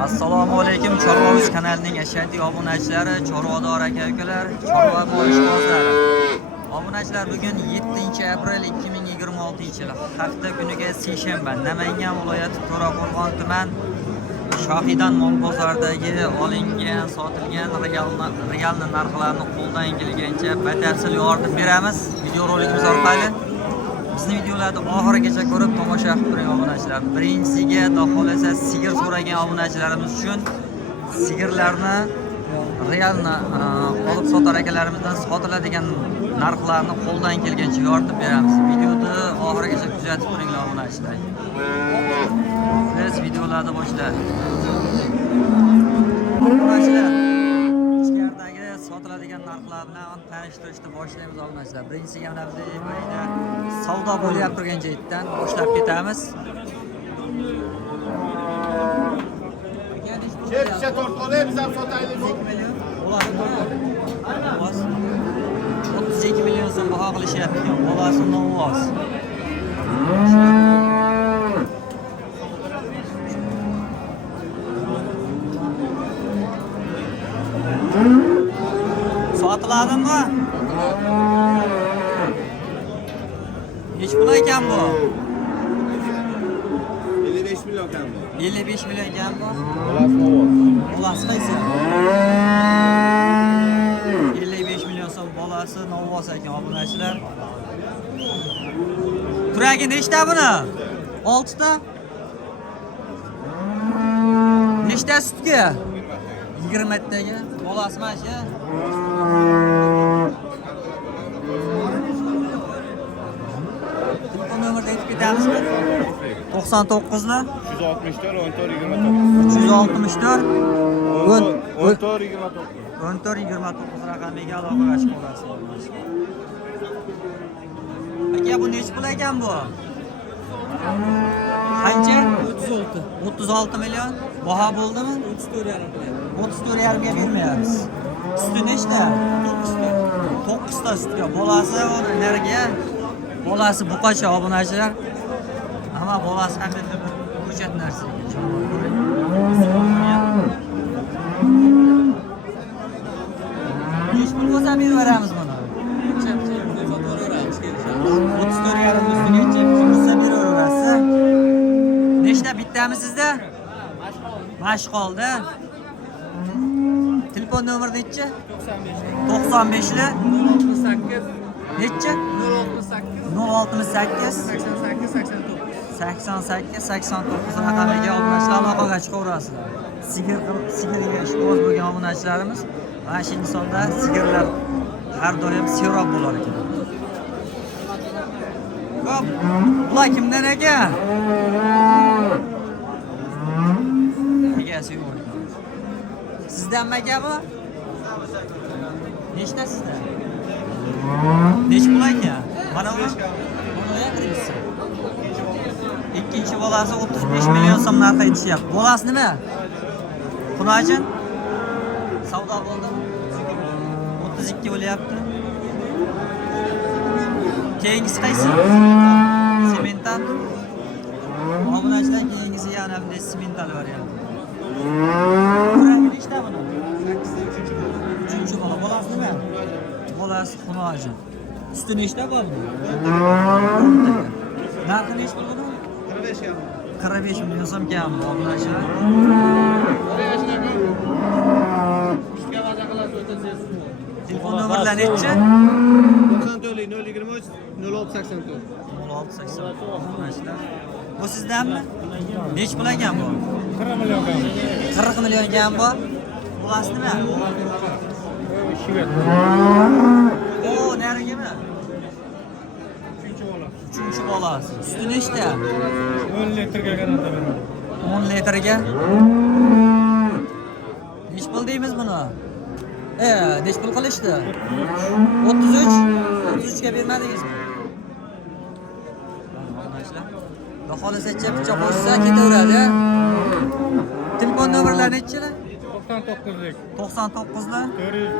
Assalomu alaykum Chorvovoz kanalining ashaddiy obunachilari, chorvador aka-ukalar, chorva bo'lishqozlari. Obunachilar, bugun 7-aprel 2026-yil hafta kuniga seshanba Namangan viloyati To'raqo'rg'on tuman Shohidan mol bozoridagi olingan, sotilgan realni narxlarini qo'ldan kelgancha batafsil yoritib beramiz. Videorolikimiz orqali bizni videolarni oxirigacha ko'rib tomosha qilib turing obunachilar. Birinchisiga xohlasa sigir so'ragan obunachilarimiz uchun sigirlarni realni olib sotar akalarimizdan sotiladigan narxlarni qo'ldan kelgancha yoritib beramiz. Videoni oxirigacha kuzatib turinglar obunachilar. Biz videolarni boshlaymiz. Obunachilar, ichkaridagi sotiladigan narxlar bilan tanishtirishni boshlaymiz obunachilar. Birinchisiga mana bizda savdo bo'lyapti turgan joydan boshlab ketamiz. Çepçe tortları biz hem sotaylık. 32 milyon so'm baho qilishyapti. Bolasi novoz. Sotiladimi? Hech pul ekan bu. 55 milyon ekan bu. 55 milyon ekan bu. Bolasi novoz. Bolasi qaysi? 55 milyon so'm bolasi novoz ekan obunachilar. Turagi nechta buni? 6 ta. Nechta sutga? 20 taga. Bolasi mana shu. Telefon nomerni aytib ketamizmi? 99 ni 364 14 29. 1429 raqamiga aloqaga chiqib olasiz. Aka, bu nech pul ekan bu? Qancha? 36 million. Baho bo'ldimi? 34,5 ga bermayapmiz. Suti nechta? 9 ta sutga. Bolasi nariga. Bolasi buqacha obunachilar. Ama bolasi haqiqiy bir hujjat narsa. Nech pul bo'lsa beraveramiz buni. 34,5 ustiga bo'lsa beraverasiz. Nechta bittami sizda? Mashqolda. Telefon nomeri nechi? 95 li 68 nechi? 068 88 89 raqamiga obunachilar aloqaga chiqaverasizlar. Sigirga ishqiboz bo'lgan obunachilarimiz mana shu insonda sigirlar har doim serob bo'lar ekan. Hop, bular kimdan ekan? Egasi yo'q. Sizdanmi aka bu? Nechta sizda? Nech pul ekan? Mana bu. Ikkinchi bolasi 35 million so'm narx aytishyapti. Bolasi nima? Qulajin? Savdo bo'ldimi? 32 bo'lyapti. Keyingisi qaysi? Semental. Obunachilar, keyingisi yana bunday semental variant. Nechta buni? 3-chi bola. Bolasi nima? Bolasi qulajin. Suti nechta bor buni? Narxi nech pul buni? 45 milyon so'm kam obunachilar. Telefon nomerlar nechi? 94 023 0684. 0684 obunachilar. Bu sizdanmi? Nech pul ekan bu? 40 milyon ekan. 40 milyon ekan bu. Bolasi nima? O, narigimi? 3-chi bolasi. Suti nechta? 10 litrga garantiya beraman. 10 litrga. Nech pul deymiz buni? Nech pul qilishdi? 33. 33 ga bermadingizmi? Obunachilar. Xohlasacha pichoq qo'shsa ketaveradi. Telefon nomerlari nechilar? 99lik 99lar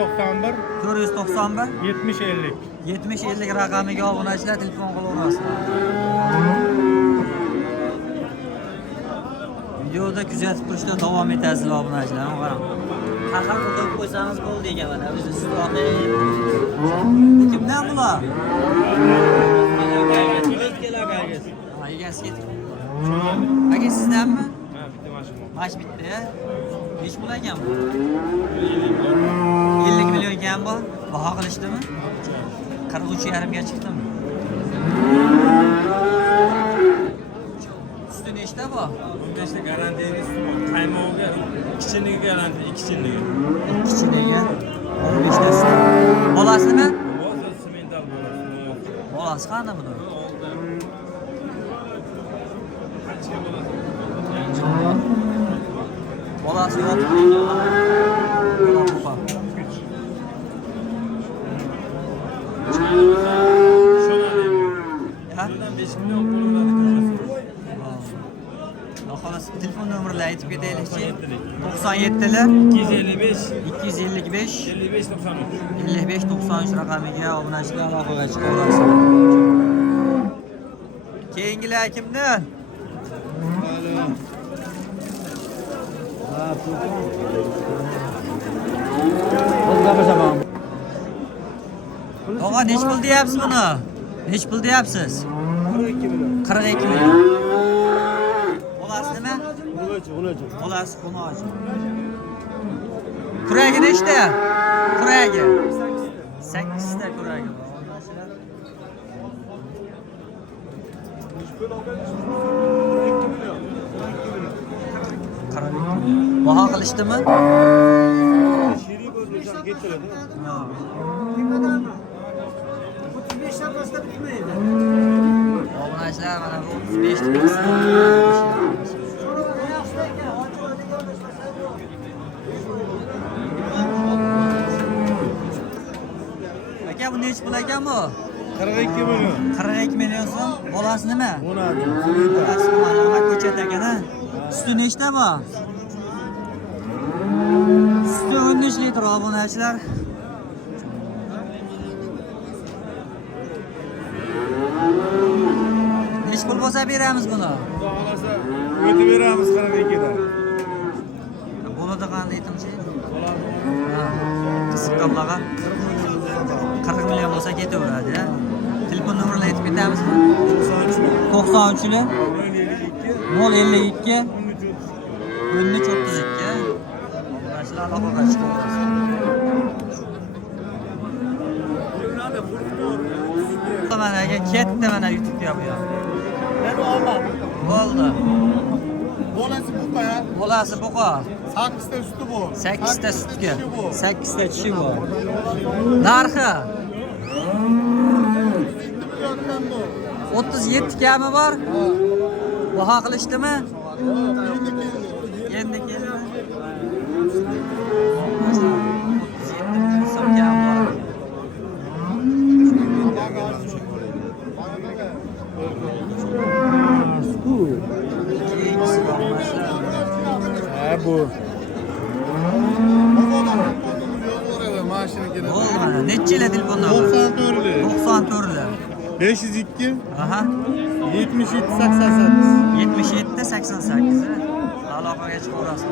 491 491 70 50. 70-50 raqamiga obunachilar telefon qilaverasizlar. Videoda kuzatib turishda davom etasizlar obunachilar. Qarang. Qahar qilib qo'ysangiz bo'ldi degan mana biz istilohi. Kimdan bular? Ha, egasi ketib. Aka sizdanmi? Ha, bitta mashina. Mash bitta ya. Nech pul ekan bu? 50 million ekan bu. Baho qilishdimi? 43,5 ga chiqdimi? Usti nechta bu? Bunda işte garantiyani qaymog'iga kichiniga garantiya, ikkichiniga. Kichiniga 15 ta usti. Bolasi nima? Hozir semental bo'ladi. Bolasi qani buni? Bolasi yotib ekan. Bundan 5 million pul bo'ladi ko'chasi. Xolos telefon nomerini aytib ketaylikchi. 97lar 255 255 55 93. 55-93 raqamiga obunachilar aloqaga chiqa olasiz. Keyingilar kimdan? Og'a nech pul deyapsiz buni? Nech pul deyapsiz? 42 million. 42 million. Bolasi nima? Ulochi. Bolasi qo'noch. Kuragi nechta? Kuragi 8 ta kuragi bor. Baho qilishdimi? Shiri bo'lsa ketiradi. Obunachilar mana bu 35 ta. Aka bu nech pul ekan bu? 42 million. 42 million so'm. Bolasi nima? 16. Bolasi mana ko'chat ekan-a. Suti nechta bu? Suti 13 litr obunachilar. Nech pul bo'lsa beramiz buni? Xudo xolasa o'tib beramiz 42 dan. Bo'ladi qanday aytimchi? Qisiq qablaga 40 million bo'lsa ketaveradi ya. Telefon nomerini aytib ketamizmi? 93 lar 052 1332. Obunachilar aloqaga chiqamiz. Mana aka ketdi mana YouTube'ga bu yoq. Bo'ldi. Bolasi buqa ya. Bolasi buqa. 8 ta suti bu. 8 ta sutga. bu. 8 ta tishi bor. Narxi 37 kami bor. Baho qilishdimi? Endi keldi. 37 so'm kam bor. Ha bu. Maşını Bo'ldi mana. Necha yil telefon nomeri? 94 94 lar. 502 Aha. 77 88. 77 88. Aloqaga chiqaverasiz.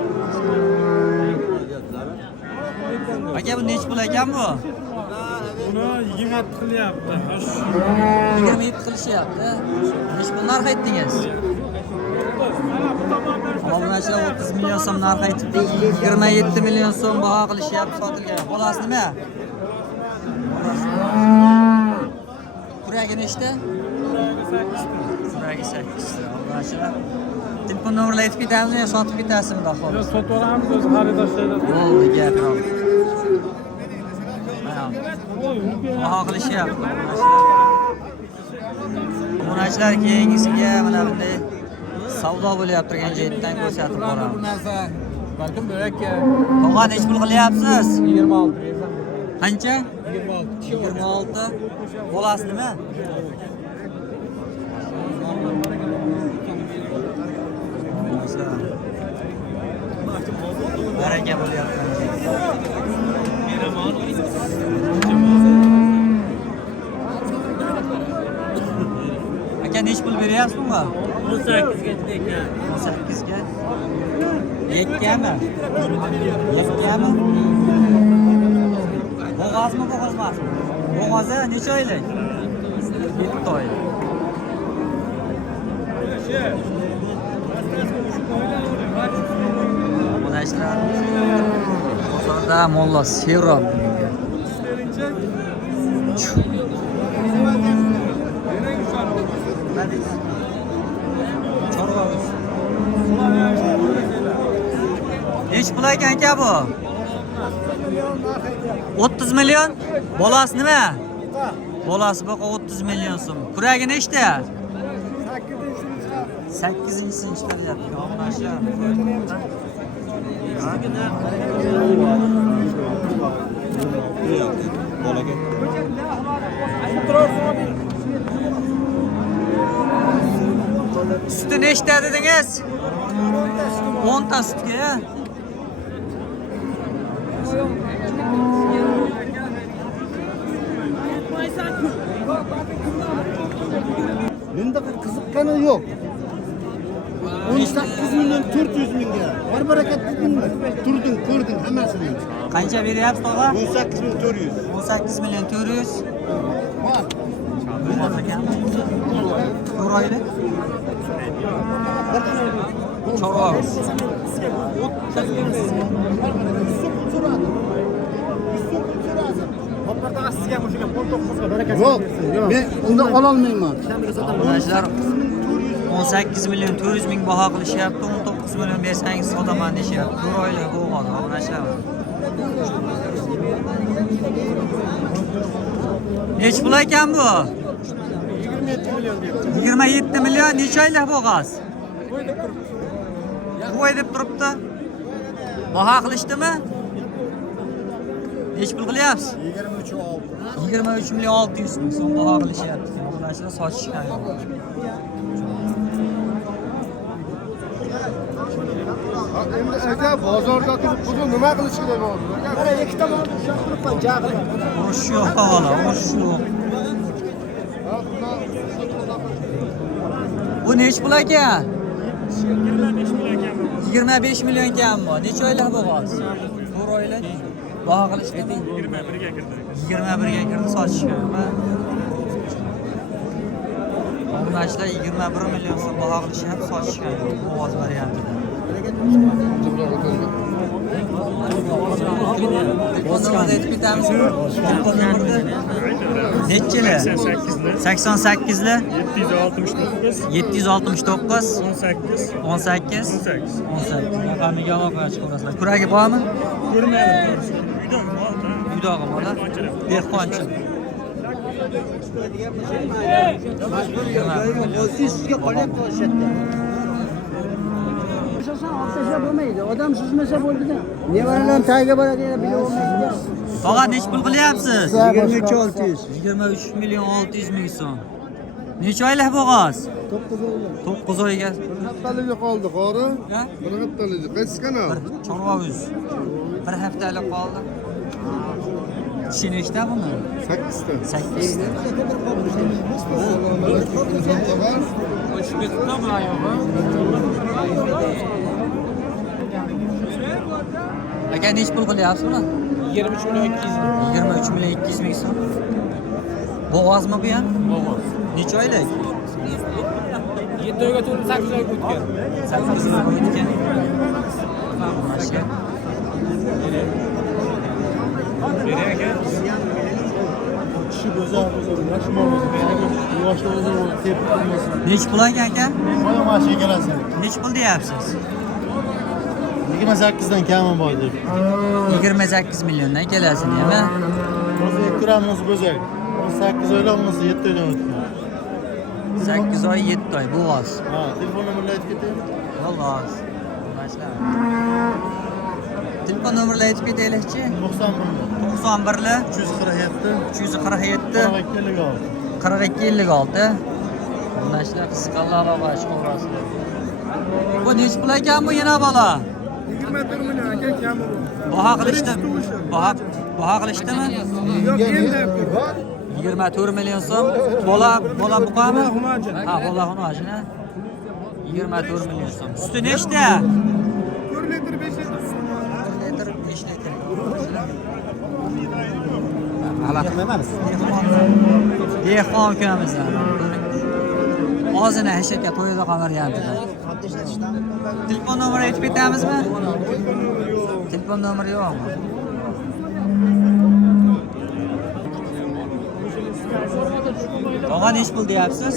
Aka bu nech pul ekan bu? Buni 27 qilyapti. Xo'sh. 27 qilishyapti. Nech pul narx aytdingiz? Obunachilar 30 million so'm narx aytibdi. 27 million so'm baho qilishyapti sotilgan. Bolasi nima? Kuragi nechta? Kuragi 8 ta. Obunachilar. Telefon nomerini aytib ketamizmi yo sotib ketasizmi daho? Yo sotib olamiz o'z xaridorlardan. Bo'ldi, gap yo'q. Baho qilishyapti. Obunachilar keyingisiga mana bunday savdo bo'lyapti turgan joydan ko'rsatib boramiz. narsa balkim bo'yak. Tog'a nech pul qilyapsiz? 26. Qancha? 26. 26. Bolasi nima? Baraka bo'lyapti. Aka nech pul beryapsiz bunga? 18 ga ekan. 18 ga. Yekkami? Yekkami? Bo'g'ozmi, bo'g'oz emasmi? Bo'g'ozi necha oylik? 7 oy. Obunachilar bozorda molla serum. Nech pul ekan aka bu? 30 million. Bolasi nima? Bolasi boqa 30 million so'm. Kuragi nechta? 8-sini chiqaryapti. Obunachilar. Sütü nechta dedingiz? 10 ta sütga. Menda qiziqqani yo'q. 18 milyon 400 mingga. Var barakat turding, ko'rding hammasini. Qancha beryapsiz tog'a? 18 milyon 400. 18 million 400. Bor. To'g'ri. Chorvamiz. Yo'q, men unda ololmayman. Obunachilar 18 million 400 ming baho qilishyapti. 19 million bersangiz sotaman deyishyapti. To'g'ri bo'lgan obunachilar. Nech pul ekan bu? 27 million. Necha oylik bo'g'oz? Voy deb turibdi. Baho qilishdimi? Nech pul qilyapsiz? 23 million 600 ming so'm baho qilishyapti. Obunachilar sotishgan. Endi aka bozorda turib buni nima qilish kerak hozir? Mana ikkita tomon ushlab turibman, jag'ida. Urush yo'q, bola, urush yo'q. Bu nech pul ekan? 25 million ekan bu. Necha oylik bo'g'oz? 4 oylik. Baho qilishdi. 21 ga kirdi sotishgan. Obunachilar 21 million so'm baho qilishyapti, sotishgan bo'g'oz variantida. Bozorda aytib ketamiz. Nechchili? 88li 769 18 raqamiga aloqa chiqarasizlar. Kuragi bormi? Uydog'i bola. Dehqonchi. Sizga qolyapti o'shatda. Tashlab bo'lmaydi. Odam suzmasa bo'ldi-da. Nevaralar tagiga boradi, bilib olmaydi. Tog'a nech pul qilyapsiz? 23 600. 23 million 600 ming so'm. Necha oylik bo'g'oz? 9 oyga. Haftalik qoldi, qori. Ha? Bir haftalik. Qaysi kanal? Chorvamiz. Bir haftalik qoldi. Kishi nechta buni? 8 ta. 8 ta. Aka nech pul qilyapsiz buni? 23 milyon 200 ming. 23 million 200 ming so'm. Bo'g'ozmi bu ham? Bo'g'oz. Necha oylik? 7 oyga to'lib 8 oyga o'tgan. 8 oy o'tgan. Mashka. Kishi go'zal, mashmol yoshlar o'zini tepib qo'ymasin. Nech pul ekan aka? Mana mashina egalasin. Nech pul deyapsiz? 28 dan kami bor deb. 28 milliondan kelasizmi? O'zi ko'ramiz go'zal. 18 oylar, 7 oydan o'tgan. 8 oy 7 oy bo'g'oz. Ha, telefon nomerini aytib ketaymi? Xolos. Boshla. Telefon nomerini aytib ketaylikchi. 91 91li 347 347 42 56. Boshla qisqalar aloqa chiqarasiz. Bu nech pul ekan bu yana bola? 21 million aka kami bu. Baho qilishdimi? Baho qilishdimi? Yo'q, endi 24 million so'm. Bola buqami? Ha, bola xunojini. 24 million so'm. Suti nechta? 4 litr Dehqon ukamizdan. Ozina eshakka to'yida qoldirgandilar. Telefon nomeri aytib ketamizmi? Telefon nomeri yo'qmi? Tog'a nechi pul deyapsiz?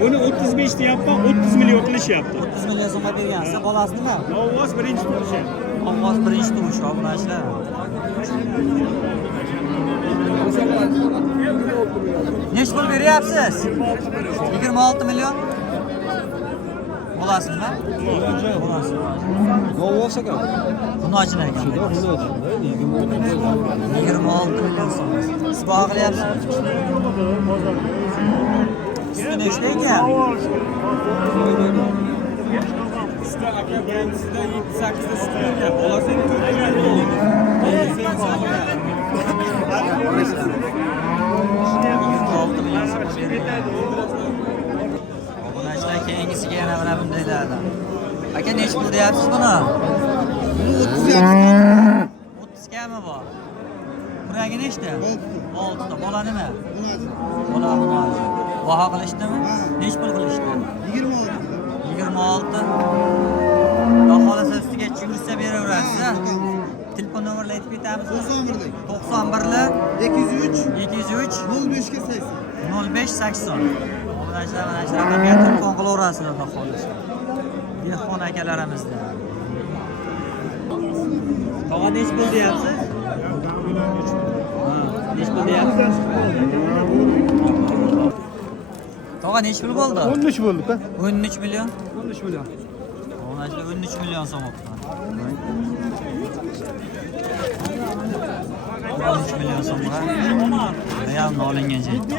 Buni 35 deyapman, 30 million qilishyapti. 30 million so'mga bergansiz, bolasi nima? Ovoz birinchi turishi. Ovoz birinchi tug'ish, obunachilar. Nechi pul beryapsiz? 26 million. Bo'lasizmi? Bo'lasiz. Buni oching ekan. 26 million so'm. Siz baho qilyapsiz. Siz nechta ekan? Sizda aka birinchisidan 7-8 ta sut bergan. Bolasini to'ygan. Obunachilar keyingisiga yana mana bunday deydi. Aka nechi pul deyapsiz buni? 30 kami bor. Kuragi nechta? 6 ta. Bola nima? Bola bunachi. Baho qilishdimi? Nechi pul qilishdi? 26. Xohlasa ustiga yursa beraverasiz. Telefon nomerlarini aytib ketamizmi? 91lar 203 0580. Obunachilar mana shu raqamga telefon qilaverasizlar xudo xohlasa. Dehqon akalarimizda. Tog'a nechi pul deyapsiz? Nechi pul deyapsiz? Tog'a nechi pul bo'ldi? 13 bo'ldi-da. 13 million. 13 million. Obunachilar 13 million so'm olibdi. 13 million so'mga. Realni olingan joyda.